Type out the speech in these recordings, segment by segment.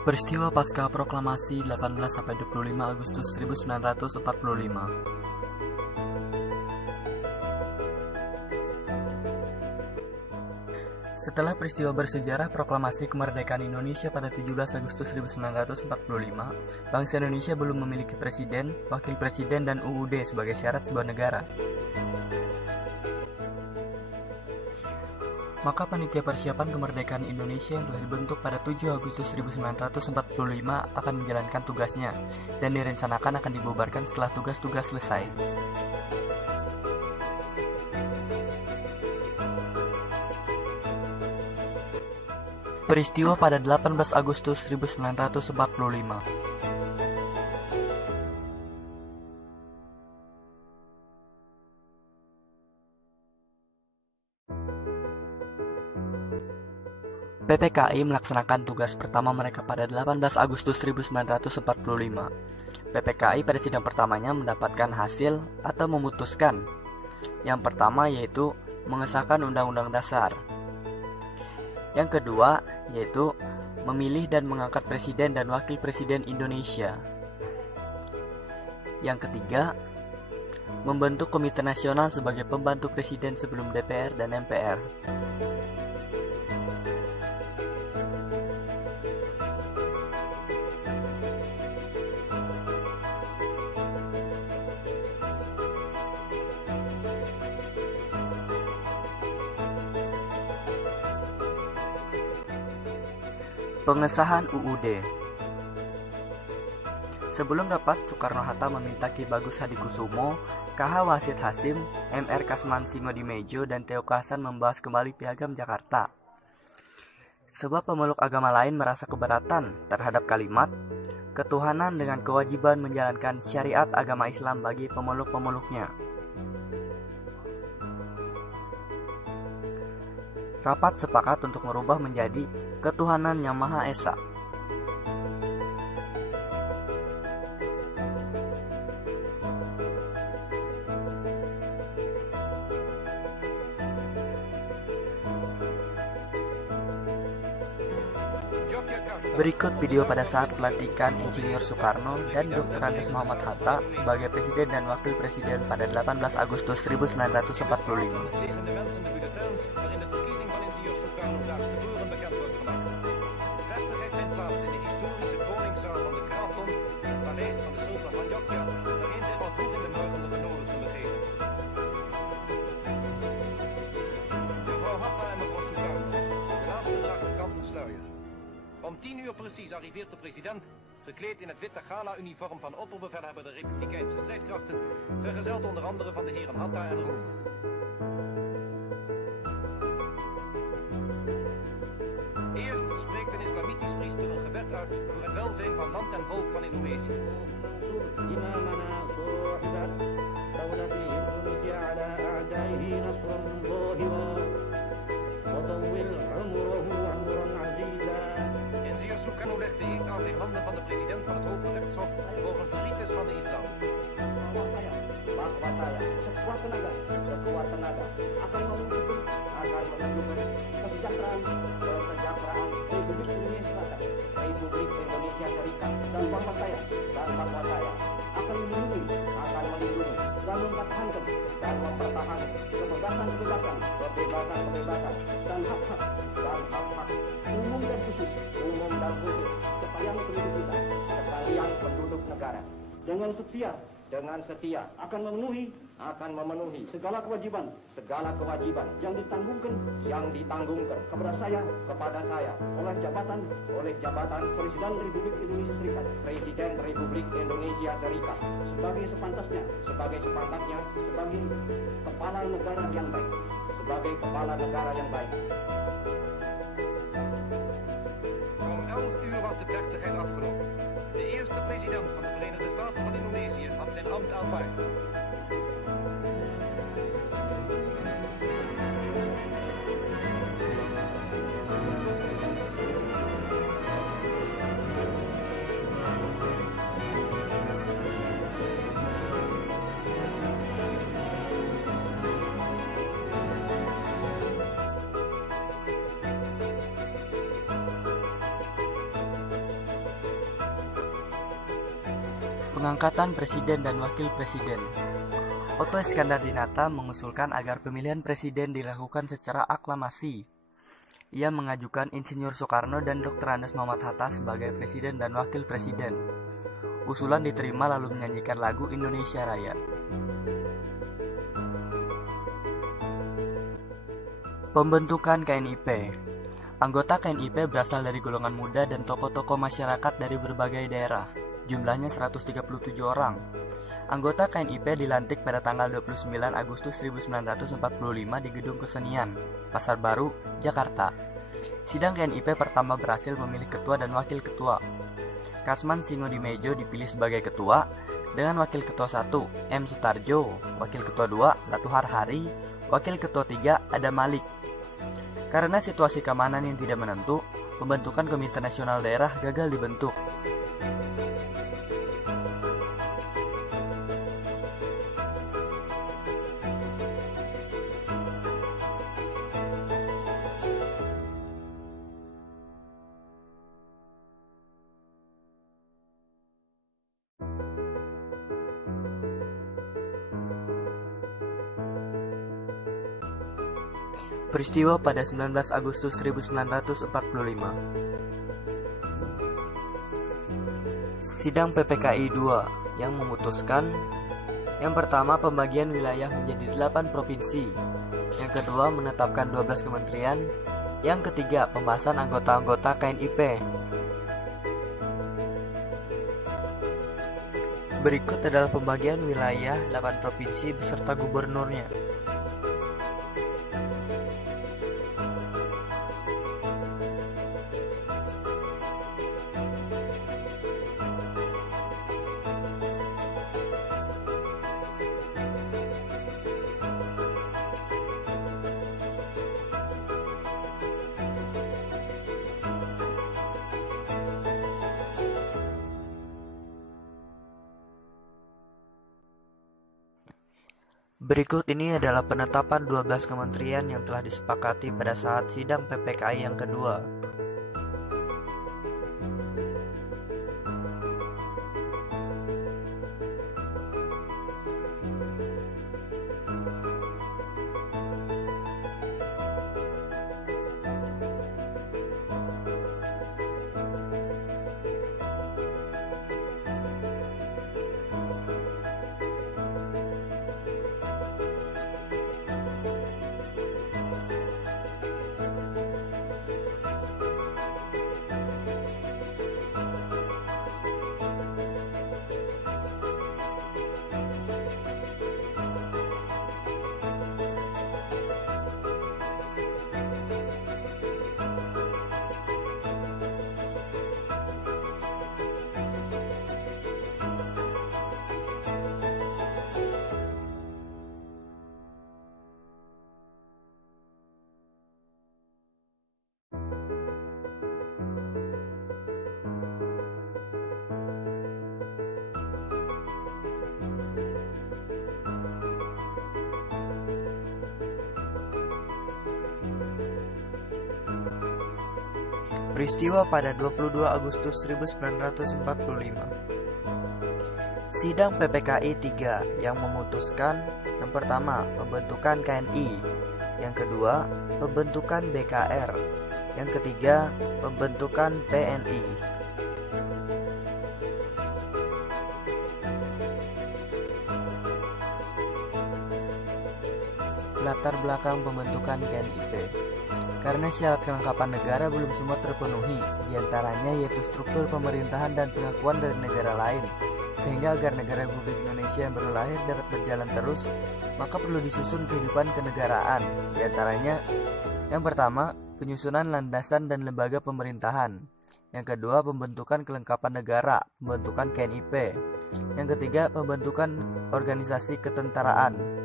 Peristiwa Pasca Proklamasi 18-25 Agustus 1945. Setelah peristiwa bersejarah proklamasi kemerdekaan Indonesia pada 17 Agustus 1945, bangsa Indonesia belum memiliki presiden, wakil presiden, dan UUD sebagai syarat sebuah negara. Maka panitia persiapan kemerdekaan Indonesia yang telah dibentuk pada 7 Agustus 1945 akan menjalankan tugasnya, dan direncanakan akan dibubarkan setelah tugas-tugas selesai. Peristiwa pada 18 Agustus 1945. PPKI melaksanakan tugas pertama mereka pada 18 Agustus 1945. PPKI pada sidang pertamanya mendapatkan hasil atau memutuskan. Yang pertama yaitu mengesahkan Undang-Undang Dasar. Yang kedua yaitu memilih dan mengangkat Presiden dan Wakil Presiden Indonesia. Yang ketiga, membentuk Komite Nasional sebagai pembantu Presiden sebelum DPR dan MPR. Pengesahan UUD. Sebelum rapat, Soekarno-Hatta meminta Ki Bagus Hadikusumo, KH Wasid Hasim, MR Kasman Singodimejo, dan Teo Kasan membahas kembali Piagam Jakarta. Sebab pemeluk agama lain merasa keberatan terhadap kalimat ketuhanan dengan kewajiban menjalankan syariat agama Islam bagi pemeluk-pemeluknya. Rapat sepakat untuk merubah menjadi ketuhanan yang Maha Esa. Berikut video pada saat pelantikan Insinyur Soekarno dan Dr. Andes Muhammad Hatta sebagai Presiden dan Wakil Presiden pada 18 Agustus 1945. Om 10 uur precies arriveert de president, gekleed in het witte gala-uniform van opperbevelhebber der Republikeinse strijdkrachten, vergezeld onder andere van de heren Hatta en Roem. Eerst spreekt een islamitisch priester een gebed uit voor het welzijn van land en volk van Indonesië. Soekarno legt de eed af in handen van de president van het Hooggerechtshof volgens de rites van de islam. Bahwa saya sekuat tenaga akan menunjukkan kesejahteraan Republik Indonesia Serikat dan bahwa saya akan melindungi dan mempertahankan kebebasan dan hak-hak umum dan khusus sekalian penduduk negara dengan setia akan memenuhi segala kewajiban yang ditanggungan kepada saya oleh jabatan Presiden Republik Indonesia Serikat sebagai sepantasnya sebagai kepala negara yang baik. Om 11 uur was de plechtigheid afgelopen. De eerste president van de Verenigde Staten van Indonesië had zijn ambt aanvaard. Pengangkatan Presiden dan Wakil Presiden. Otto Iskandar Dinata mengusulkan agar pemilihan presiden dilakukan secara aklamasi. Ia mengajukan Insinyur Soekarno dan Dr. Andes Muhammad Hatta sebagai presiden dan wakil presiden. Usulan diterima lalu menyanyikan lagu Indonesia Raya. Pembentukan KNIP. Anggota KNIP berasal dari golongan muda dan tokoh-tokoh masyarakat dari berbagai daerah. Jumlahnya 137 orang. Anggota KNIP dilantik pada tanggal 29 Agustus 1945 di Gedung Kesenian, Pasar Baru, Jakarta. Sidang KNIP pertama berhasil memilih ketua dan wakil ketua. Kasman Singodimejo dipilih sebagai ketua, dengan wakil ketua 1 M. Sutarjo, wakil ketua 2 Latuhar Hari, wakil ketua 3 Adam Malik. Karena situasi keamanan yang tidak menentu, pembentukan Komite Nasional Daerah gagal dibentuk. Peristiwa pada 19 Agustus 1945. Sidang PPKI II yang memutuskan: yang pertama, pembagian wilayah menjadi 8 provinsi. Yang kedua, menetapkan 12 kementerian. Yang ketiga, pembahasan anggota-anggota KNIP. Berikut adalah pembagian wilayah 8 provinsi beserta gubernurnya. Berikut ini adalah penetapan 12 kementerian yang telah disepakati pada saat sidang PPKI yang kedua. Peristiwa pada 22 Agustus 1945. Sidang PPKI III yang memutuskan: yang pertama, pembentukan KNI. Yang kedua, pembentukan BKR. Yang ketiga, pembentukan PNI. Latar belakang pembentukan KNIP. Karena syarat kelengkapan negara belum semua terpenuhi, diantaranya yaitu struktur pemerintahan dan pengakuan dari negara lain. Sehingga agar negara Republik Indonesia yang baru lahir dapat berjalan terus, maka perlu disusun kehidupan kenegaraan. Diantaranya, yang pertama, penyusunan landasan dan lembaga pemerintahan. Yang kedua, pembentukan kelengkapan negara, pembentukan KNIP. Yang ketiga, pembentukan organisasi ketentaraan.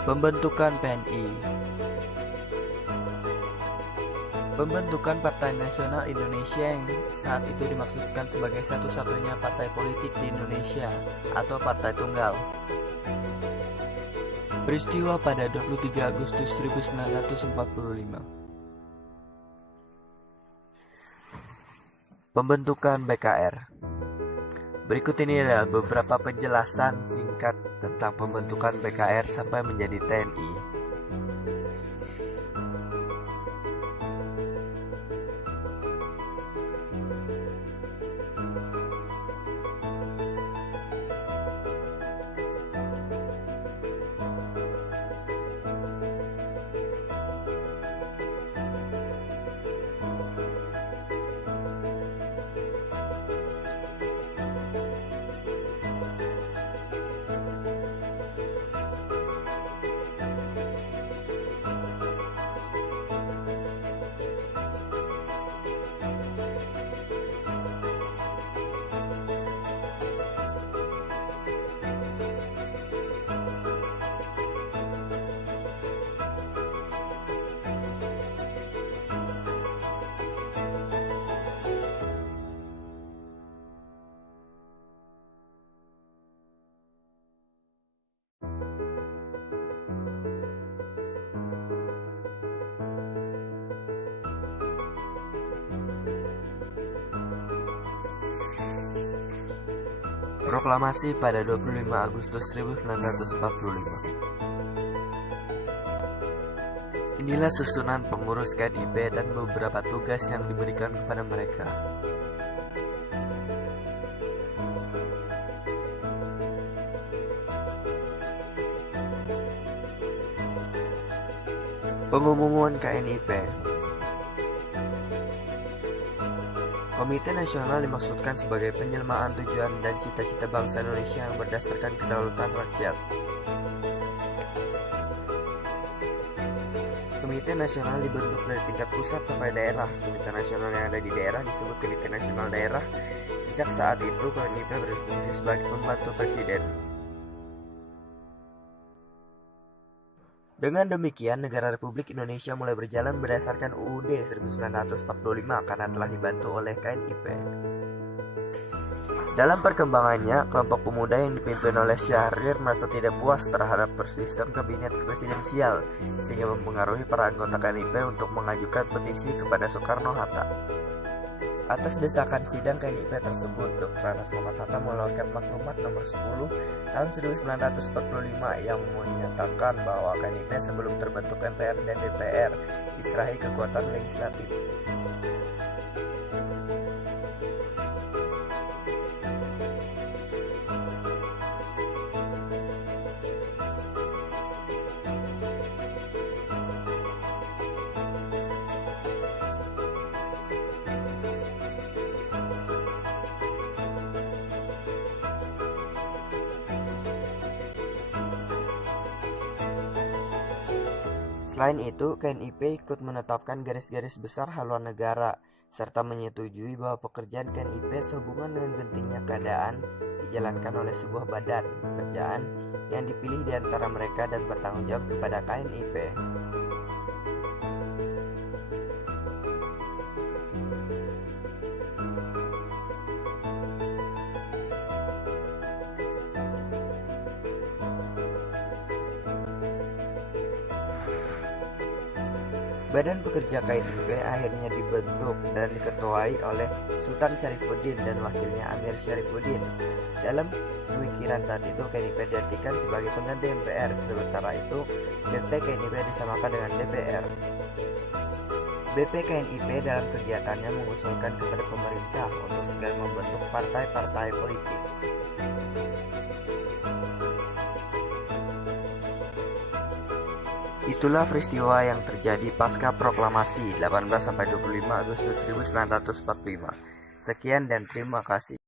Pembentukan PNI. Pembentukan Partai Nasional Indonesia yang saat itu dimaksudkan sebagai satu-satunya partai politik di Indonesia atau partai tunggal. Peristiwa pada 23 Agustus 1945. Pembentukan BKR. Berikut ini adalah beberapa penjelasan singkat tentang pembentukan BKR sampai menjadi TNI. Proklamasi pada 25 Agustus 1945. Inilah susunan pengurus KNIP dan beberapa tugas yang diberikan kepada mereka. Pengumuman KNIP. Komite Nasional dimaksudkan sebagai penyelmaan tujuan dan cita-cita bangsa Indonesia yang berdasarkan kedaulatan rakyat. Komite Nasional dibentuk dari tingkat pusat sampai daerah. Komite Nasional yang ada di daerah disebut Komite Nasional Daerah. Sejak saat itu, KNIP berfungsi sebagai pembantu presiden. Dengan demikian, negara Republik Indonesia mulai berjalan berdasarkan UUD 1945 karena telah dibantu oleh KNIP. Dalam perkembangannya, kelompok pemuda yang dipimpin oleh Syahrir merasa tidak puas terhadap sistem kabinet presidensial, sehingga mempengaruhi para anggota KNIP untuk mengajukan petisi kepada Soekarno-Hatta. Atas desakan sidang KNIP tersebut, Dr. Anas Muhammad Hatta mengeluarkan maklumat nomor 10 tahun 1945 yang menyatakan bahwa KNIP sebelum terbentuk MPR dan DPR diserahi kekuatan legislatif. Selain itu, KNIP ikut menetapkan garis-garis besar haluan negara, serta menyetujui bahwa pekerjaan KNIP sehubungan dengan gentingnya keadaan dijalankan oleh sebuah badan pekerjaan yang dipilih di antara mereka dan bertanggung jawab kepada KNIP. Badan Pekerja KNIP akhirnya dibentuk dan diketuai oleh Sultan Syarifuddin dan wakilnya Amir Syarifuddin. Dalam pemikiran saat itu, KNIP diartikan sebagai pengganti MPR, sementara itu BP KNIP disamakan dengan DPR. BP KNIP dalam kegiatannya mengusulkan kepada pemerintah untuk segera membentuk partai-partai politik. Itulah peristiwa yang terjadi pasca proklamasi 18-25 Agustus 1945. Sekian dan terima kasih.